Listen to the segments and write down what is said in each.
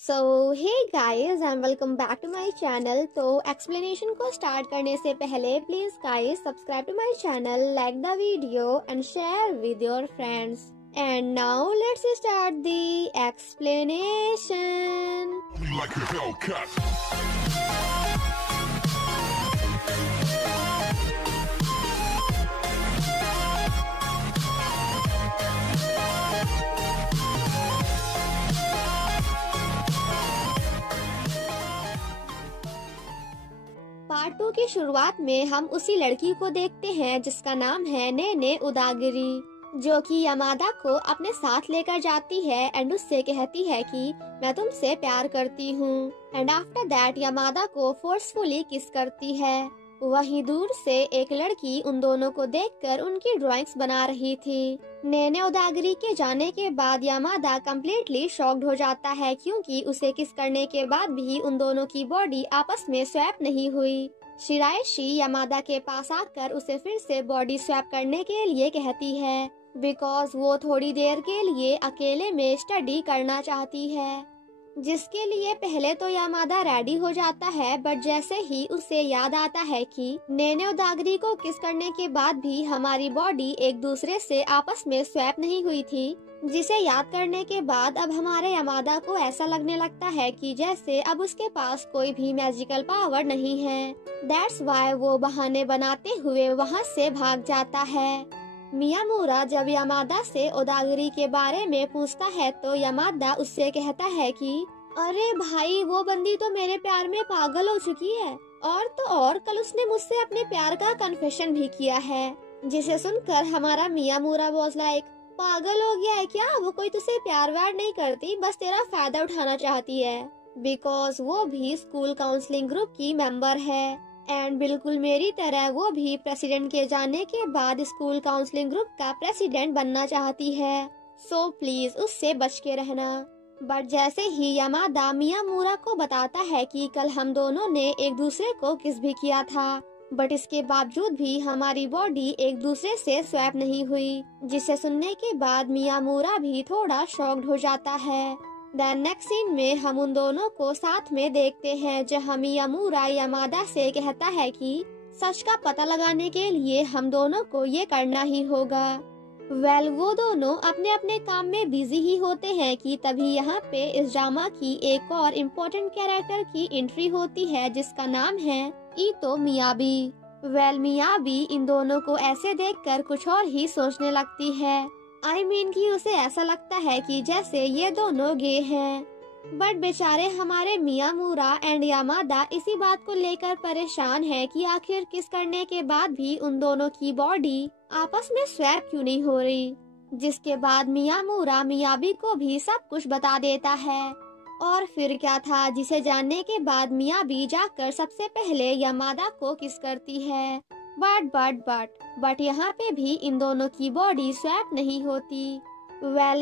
So hey guys and welcome back to my channel. तो explanation को start करने से पहले please guys subscribe to my channel, like the video and share with your friends. And now let's start the explanation. Part 2 की शुरुआत में हम उसी लड़की को देखते हैं जिसका नाम है नेने उदागिरी, जो कि यामादा को अपने साथ लेकर जाती है एंड उससे कहती है कि मैं तुमसे प्यार करती हूँ। एंड आफ्टर दैट यामादा को फोर्सफुली किस करती है। वहीं दूर से एक लड़की उन दोनों को देखकर उनकी ड्राइंग्स बना रही थी। नेने उदागिरी के जाने के बाद यामादा कम्प्लीटली शॉक्ड हो जाता है, क्योंकि उसे किस करने के बाद भी उन दोनों की बॉडी आपस में स्वैप नहीं हुई। शिराइशी यामादा के पास आकर उसे फिर से बॉडी स्वैप करने के लिए कहती है, बिकॉज वो थोड़ी देर के लिए अकेले में स्टडी करना चाहती है। जिसके लिए पहले तो यामादा रेडी हो जाता है, बट जैसे ही उसे याद आता है कि नेने उदागिरी को किस करने के बाद भी हमारी बॉडी एक दूसरे से आपस में स्वैप नहीं हुई थी, जिसे याद करने के बाद अब हमारे यामादा को ऐसा लगने लगता है कि जैसे अब उसके पास कोई भी मैजिकल पावर नहीं है। दैट्स वाई वो बहाने बनाते हुए वहाँ से भाग जाता है। मियामुरा जब यामादा से उदागिरी के बारे में पूछता है तो यामादा उससे कहता है कि अरे भाई, वो बंदी तो मेरे प्यार में पागल हो चुकी है, और तो और कल उसने मुझसे अपने प्यार का कन्फेशन भी किया है। जिसे सुनकर हमारा मियामुरा वाज लाइक, पागल हो गया है क्या? वो कोई तुझसे प्यार व्यार नहीं करती, बस तेरा फायदा उठाना चाहती है, बिकॉज वो भी स्कूल काउंसलिंग ग्रुप की मेंबर है एंड बिल्कुल मेरी तरह वो भी प्रेसिडेंट के जाने के बाद स्कूल काउंसलिंग ग्रुप का प्रेसिडेंट बनना चाहती है। सो प्लीज उससे बच के रहना। बट जैसे ही यामादा मियामुरा को बताता है कि कल हम दोनों ने एक दूसरे को किस भी किया था, बट इसके बावजूद भी हमारी बॉडी एक दूसरे से स्वैप नहीं हुई, जिसे सुनने के बाद मियामुरा भी थोड़ा शॉक्ड हो जाता है। देन नेक्स्ट सीन में हम उन दोनों को साथ में देखते हैं, जहाँ मियामुरा यामादा से कहता है कि सच का पता लगाने के लिए हम दोनों को ये करना ही होगा। वो दोनों अपने अपने काम में बिजी ही होते हैं कि तभी यहाँ पे इस ड्रामा की एक और इम्पोर्टेंट कैरेक्टर की एंट्री होती है, जिसका नाम है ईतो मियाबी। मियाबी इन दोनों को ऐसे देखकर कुछ और ही सोचने लगती है। I mean कि उसे ऐसा लगता है कि जैसे ये दोनों गे हैं। बट बेचारे हमारे मियामुरा एंड यामादा इसी बात को लेकर परेशान है कि आखिर किस करने के बाद भी उन दोनों की बॉडी आपस में स्वैप क्यों नहीं हो रही। जिसके बाद मियामुरा मियाबी को भी सब कुछ बता देता है। और फिर क्या था, जिसे जानने के बाद मियाबी जाकर सबसे पहले यामादा को किस करती है। बट यहाँ पे भी इन दोनों की बॉडी स्वैप नहीं होती।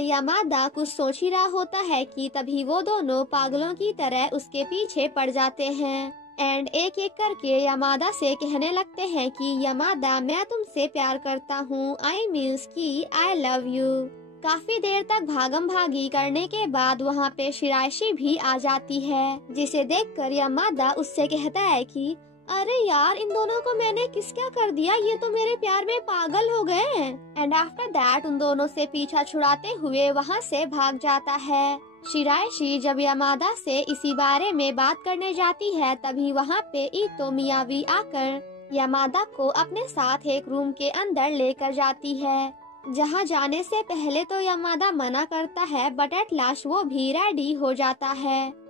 यामादा कुछ सोच ही रहा होता है कि तभी वो दोनों पागलों की तरह उसके पीछे पड़ जाते हैं एंड एक एक करके यामादा से कहने लगते हैं कि यामादा, मैं तुमसे प्यार करता हूँ, आई मीन्स कि आई लव यू। काफी देर तक भागम भागी करने के बाद वहाँ पे शिराइशी भी आ जाती है, जिसे देखकर यामादा उससे कहता है कि अरे यार, इन दोनों को मैंने किस क्या कर दिया, ये तो मेरे प्यार में पागल हो गए हैं। एंड आफ्टर दैट उन दोनों से पीछा छुड़ाते हुए वहाँ से भाग जाता है। शिराइशी जब यामादा से इसी बारे में बात करने जाती है, तभी वहाँ पे ईतो मियाबी आकर यामादा को अपने साथ एक रूम के अंदर लेकर जाती है, जहाँ जाने से पहले तो यामादा मना करता है, बट एट लास्ट वो भी रेडी हो जाता है।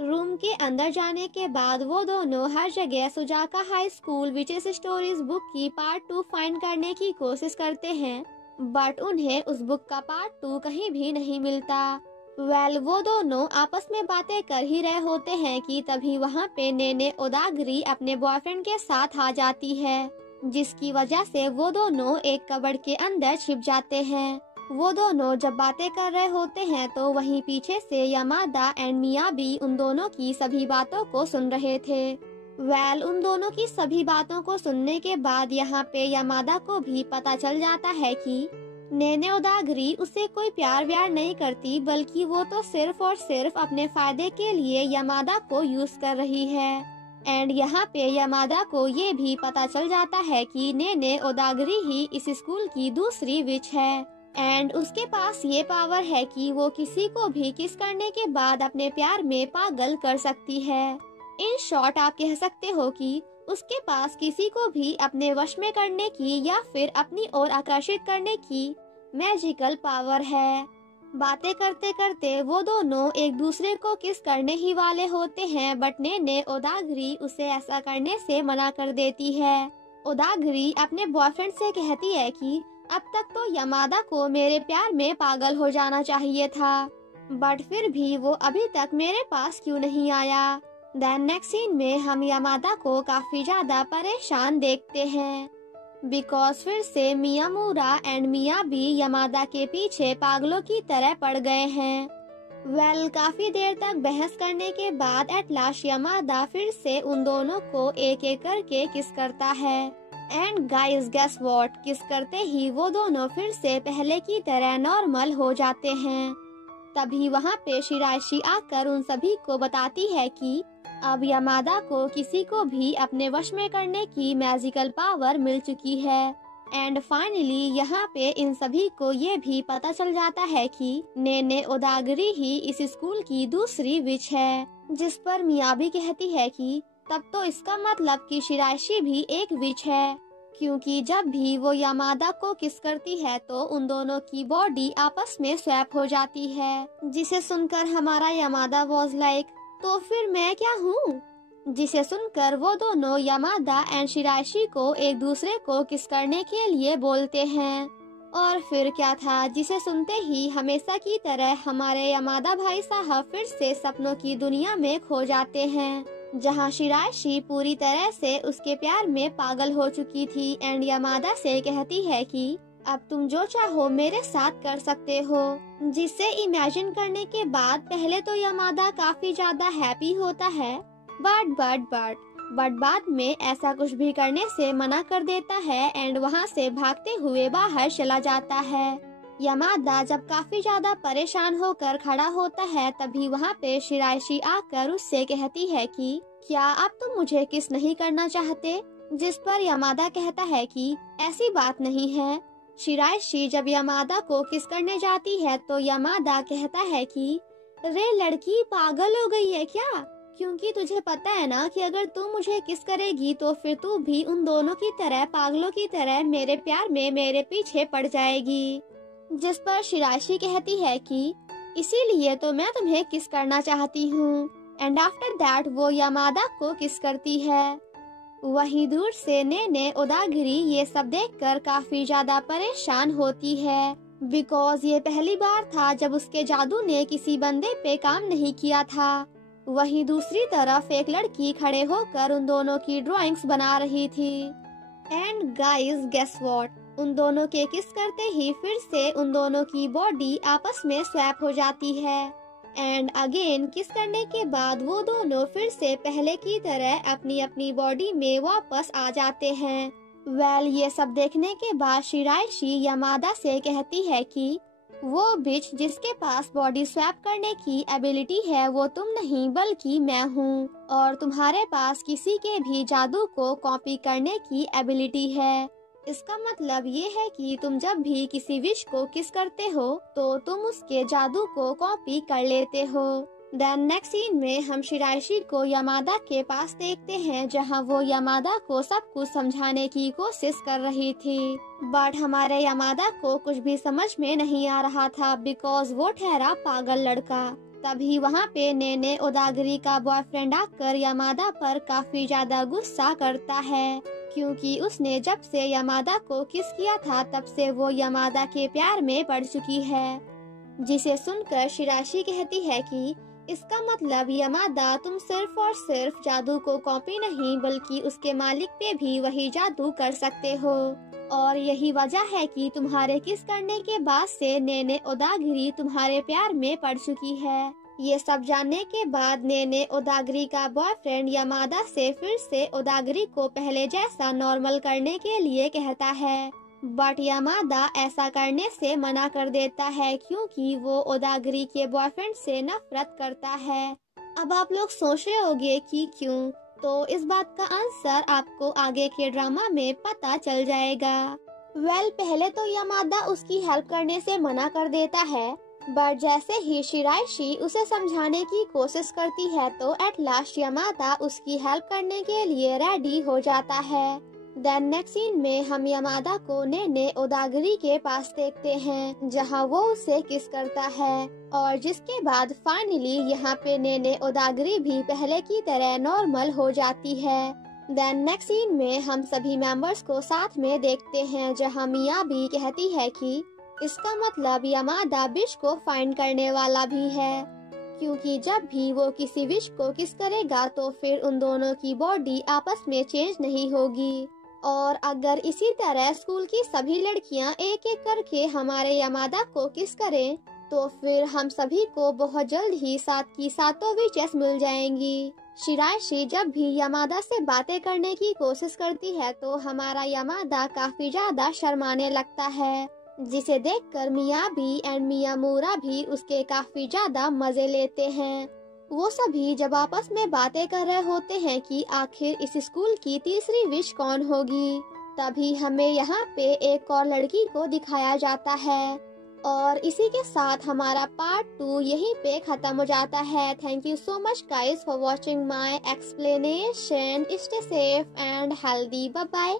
रूम के अंदर जाने के बाद वो दोनों हर जगह सुजाका high school witches stories book की पार्ट 2 फाइंड करने की कोशिश करते हैं, बट उन्हें उस बुक का पार्ट 2 कहीं भी नहीं मिलता। वो दोनों आपस में बातें कर ही रहे होते हैं कि तभी वहाँ पे नेने उदागिरी अपने बॉयफ्रेंड के साथ आ जाती है, जिसकी वजह से वो दोनों एक कबर्ड के अंदर छिप जाते हैं। वो दोनों जब बातें कर रहे होते हैं तो वहीं पीछे से यामादा एंड मियाबी उन दोनों की सभी बातों को सुन रहे थे। उन दोनों की सभी बातों को सुनने के बाद यहाँ पे यामादा को भी पता चल जाता है कि नेने उदागरी उसे कोई प्यार व्यार नहीं करती, बल्कि वो तो सिर्फ और सिर्फ अपने फायदे के लिए यामादा को यूज कर रही है। एंड यहाँ पे यामादा को ये भी पता चल जाता है कि नेने उदागरी ही इस स्कूल की दूसरी विच है। एंड उसके पास ये पावर है कि वो किसी को भी किस करने के बाद अपने प्यार में पागल कर सकती है। इन शॉर्ट आप कह सकते हो कि उसके पास किसी को भी अपने वश में करने की या फिर अपनी ओर आकर्षित करने की मैजिकल पावर है। बातें करते करते वो दोनों एक दूसरे को किस करने ही वाले होते हैं, बट नेने उदागरी उसे ऐसा करने से मना कर देती है। उदागरी अपने बॉयफ्रेंड से कहती है कि अब तक तो यामादा को मेरे प्यार में पागल हो जाना चाहिए था, बट फिर भी वो अभी तक मेरे पास क्यों नहीं आया। देन नेक्स्ट सीन में हम यामादा को काफी ज्यादा परेशान देखते हैं, बिकॉज फिर से मियामुरा एंड मिया भी यामादा के पीछे पागलों की तरह पड़ गए हैं। काफी देर तक बहस करने के बाद एट लास्ट यामादा फिर से उन दोनों को एक एक करके किस करता है। एंड गाइस गेस व्हाट, किस करते ही वो दोनों फिर से पहले की तरह नॉर्मल हो जाते हैं। तभी वहाँ पे शिराइशी आकर उन सभी को बताती है कि अब यामादा को किसी को भी अपने वश में करने की मैजिकल पावर मिल चुकी है। एंड फाइनली यहाँ पे इन सभी को ये भी पता चल जाता है कि नेने उदागरी ही इस स्कूल की दूसरी विच है, जिस पर मिया भी कहती है कि तब तो इसका मतलब कि शिराइशी भी एक विच है, क्योंकि जब भी वो यामादा को किस करती है तो उन दोनों की बॉडी आपस में स्वैप हो जाती है। जिसे सुनकर हमारा यामादा वाज लाइक, तो फिर मैं क्या हूँ। जिसे सुनकर वो दोनों यामादा एंड शिराइशी को एक दूसरे को किस करने के लिए बोलते हैं। और फिर क्या था, जिसे सुनते ही हमेशा की तरह हमारे यामादा भाई साहब फिर से सपनों की दुनिया में खो जाते हैं, जहाँ शिराइशी पूरी तरह से उसके प्यार में पागल हो चुकी थी। एंड यामादा से कहती है कि अब तुम जो चाहो मेरे साथ कर सकते हो, जिसे इमेजिन करने के बाद पहले तो यामादा काफी ज्यादा हैप्पी होता है, बट बाद में ऐसा कुछ भी करने से मना कर देता है एंड वहाँ से भागते हुए बाहर चला जाता है। यामादा जब काफी ज्यादा परेशान होकर खड़ा होता है, तभी वहाँ पे शिराइशी आकर उससे कहती है कि क्या अब तुम मुझे किस नहीं करना चाहते, जिस पर यामादा कहता है कि ऐसी बात नहीं है। शिराइशी जब यामादा को किस करने जाती है तो यामादा कहता है कि रे लड़की पागल हो गई है क्या, क्योंकि तुझे पता है ना कि अगर तू मुझे किस करेगी तो फिर तू भी उन दोनों की तरह पागलों की तरह मेरे प्यार में मेरे पीछे पड़ जाएगी। जिस पर शिराइशी कहती है कि इसीलिए तो मैं तुम्हें किस करना चाहती हूँ। एंड आफ्टर दैट वो यामादा को किस करती है। वहीं दूर से नेने उदागरी ये सब देखकर काफी ज्यादा परेशान होती है, बिकॉज ये पहली बार था जब उसके जादू ने किसी बंदे पे काम नहीं किया था। वहीं दूसरी तरफ एक लड़की खड़े होकर उन दोनों की ड्राइंग्स बना रही थी। एंड गाइस गेस व्हाट, उन दोनों के किस करते ही फिर से उन दोनों की बॉडी आपस में स्वैप हो जाती है। एंड अगेन किस करने के बाद वो दोनों फिर से पहले की तरह अपनी अपनी बॉडी में वापस आ जाते हैं। ये सब देखने के बाद शिराइशी यामादा से कहती है कि वो बिच जिसके पास बॉडी स्वैप करने की एबिलिटी है वो तुम नहीं बल्कि मैं हूँ, और तुम्हारे पास किसी के भी जादू को कॉपी करने की एबिलिटी है। इसका मतलब ये है कि तुम जब भी किसी विश को किस करते हो तो तुम उसके जादू को कॉपी कर लेते हो। देन नेक्स्ट सीन में हम शिराइशी को यामादा के पास देखते हैं, जहां वो यामादा को सब कुछ समझाने की कोशिश कर रही थी, बट हमारे यामादा को कुछ भी समझ में नहीं आ रहा था, बिकॉज वो ठहरा पागल लड़का। तभी वहाँ पे नेने उदागरी का बॉयफ्रेंड आकर यामादा पर काफी ज्यादा गुस्सा करता है, क्योंकि उसने जब से यामादा को किस किया था तब से वो यामादा के प्यार में पड़ चुकी है। जिसे सुनकर शिराइशी कहती है कि इसका मतलब यामादा तुम सिर्फ और सिर्फ जादू को कॉपी नहीं बल्कि उसके मालिक पे भी वही जादू कर सकते हो, और यही वजह है कि तुम्हारे किस करने के बाद से नेने उदागरी तुम्हारे प्यार में पड़ चुकी है। ये सब जानने के बाद नेने उदागरी का बॉयफ्रेंड यामादा से फिर से उदागरी को पहले जैसा नॉर्मल करने के लिए कहता है। बट यामादा ऐसा करने से मना कर देता है क्योंकि वो ओदागिरी के बॉयफ्रेंड से नफरत करता है। अब आप लोग सोच रहे होंगे कि क्यों, तो इस बात का आंसर आपको आगे के ड्रामा में पता चल जाएगा। पहले तो यामादा उसकी हेल्प करने से मना कर देता है, बट जैसे ही शिराइशी उसे समझाने की कोशिश करती है तो एट लास्ट यामादा उसकी हेल्प करने के लिए रेडी हो जाता है। देन नेक्स्ट सीन में हम यामादा को नेने ओदागिरी के पास देखते हैं, जहां वो उसे किस करता है और जिसके बाद फाइनली यहाँ पे नेने ओदागिरी भी पहले की तरह नॉर्मल हो जाती है। देन नेक्स्ट सीन में हम सभी मेंबर्स को साथ में देखते हैं, जहां मिया भी कहती है कि इसका मतलब यामादा विश को फाइंड करने वाला भी है, क्योंकि जब भी वो किसी विश को किस करेगा तो फिर उन दोनों की बॉडी आपस में चेंज नहीं होगी। और अगर इसी तरह स्कूल की सभी लड़कियां एक एक करके हमारे यामादा को किस करें तो फिर हम सभी को बहुत जल्द ही साथ की सातों विशेस मिल जाएंगी। शिराइशी जब भी यामादा से बातें करने की कोशिश करती है तो हमारा यामादा काफी ज्यादा शर्माने लगता है, जिसे देखकर मियाबी एंड मियामूरा भी उसके काफी ज्यादा मजे लेते हैं। वो सभी जब आपस में बातें कर रहे होते हैं कि आखिर इस स्कूल की तीसरी विश कौन होगी, तभी हमें यहाँ पे एक और लड़की को दिखाया जाता है। और इसी के साथ हमारा पार्ट 2 यहीं पे खत्म हो जाता है। Thank you so much guys for watching my explanation. Stay safe and healthy. Bye bye.